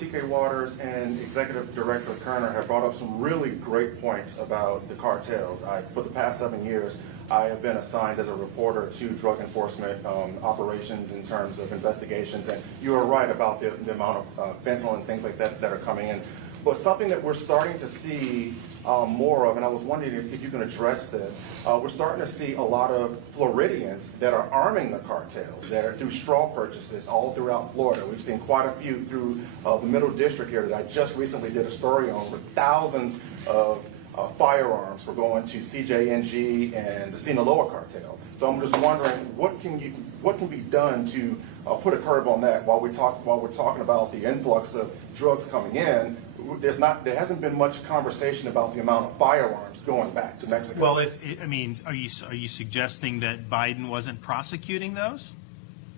TK Waters and Executive Director Kerner have brought up some really great points about the cartels. For the past 7 years, I have been assigned as a reporter to drug enforcement operations in terms of investigations, and you are right about the amount of fentanyl and things like that that are coming in. But something that we're starting to see more of, and I was wondering if you can address this, we're starting to see a lot of Floridians that are arming the cartels, that are through straw purchases all throughout Florida. We've seen quite a few through the Middle District here that I just recently did a story on, with thousands of firearms for going to CJNG and the Sinaloa cartel. So I'm just wondering, what can be done to put a curb on that while we're talking about the influx of drugs coming in? There hasn't been much conversation about the amount of firearms going back to Mexico. Well, are you suggesting that Biden wasn't prosecuting those?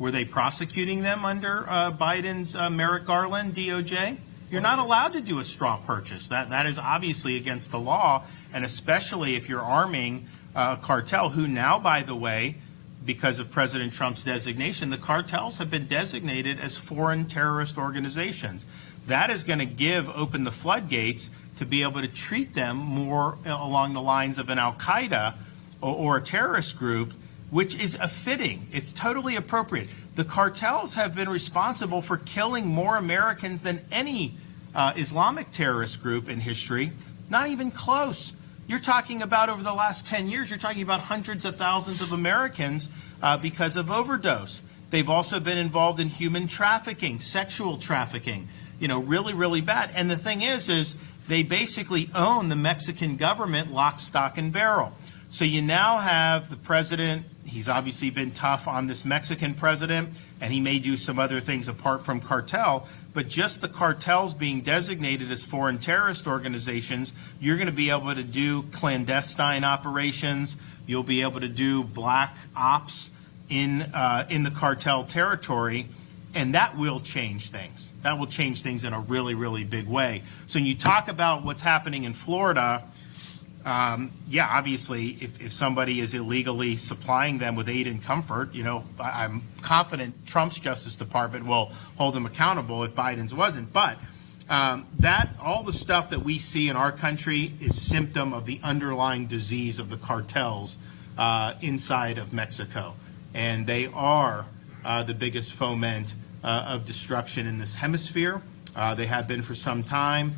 Were they prosecuting them under Biden's Merrick Garland DOJ? You're not allowed to do a straw purchase. That is obviously against the law, and especially if you're arming a cartel, who now, by the way, because of President Trump's designation, the cartels have been designated as foreign terrorist organizations. That is going to open the floodgates to be able to treat them more along the lines of an Al-Qaeda or a terrorist group, which is fitting. It's totally appropriate. The cartels have been responsible for killing more Americans than any Islamic terrorist group in history. Not even close. You're talking about, over the last 10 years, you're talking about hundreds of thousands of Americans because of overdose. They've also been involved in human trafficking, sexual trafficking, really, really bad. And the thing is they basically own the Mexican government lock, stock, and barrel. So you now have the president. He's obviously been tough on this Mexican president, and he may do some other things apart from cartel. But just the cartels being designated as foreign terrorist organizations, you're going to be able to do clandestine operations. You'll be able to do black ops in the cartel territory, and that will change things. That will change things in a really, really big way. So when you talk about what's happening in Florida, yeah, obviously, if somebody is illegally supplying them with aid and comfort, I'm confident Trump's Justice Department will hold them accountable if Biden's wasn't. But all the stuff that we see in our country is symptom of the underlying disease of the cartels inside of Mexico. And they are the biggest foment of destruction in this hemisphere. They have been for some time.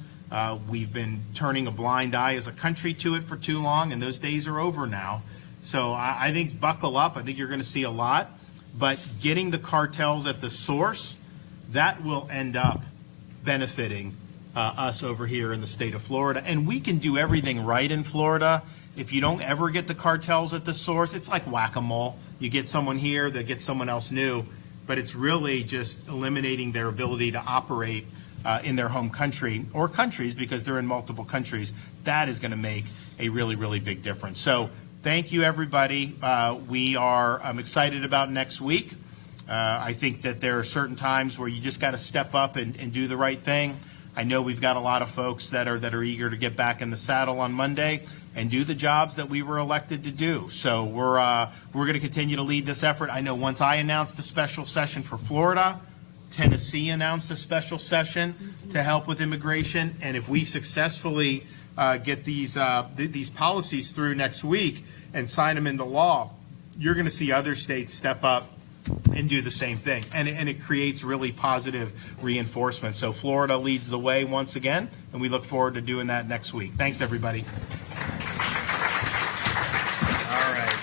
We've been turning a blind eye as a country to it for too long, and those days are over now. So I think buckle up. I think you're going to see a lot. But getting the cartels at the source, that will end up benefiting us over here in the state of Florida. And we can do everything right in Florida. If you don't ever get the cartels at the source, it's like whack-a-mole. You get someone here, they get someone else new. But it's really just eliminating their ability to operate in their home country, or countries, because they're in multiple countries. That is going to make a really, really big difference. So thank you, everybody. I'm excited about next week. I think that there are certain times where you just got to step up and do the right thing. I know we've got a lot of folks that are eager to get back in the saddle on Monday and do the jobs that we were elected to do. So we're going to continue to lead this effort. I know once I announced the special session for Florida, Tennessee announced a special session to help with immigration, and if we successfully get these policies through next week and sign them into law, you're going to see other states step up and do the same thing, and it creates really positive reinforcement. So Florida leads the way once again, and we look forward to doing that next week. Thanks, everybody. All right.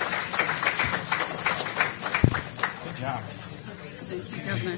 Good job. Thank you, Governor.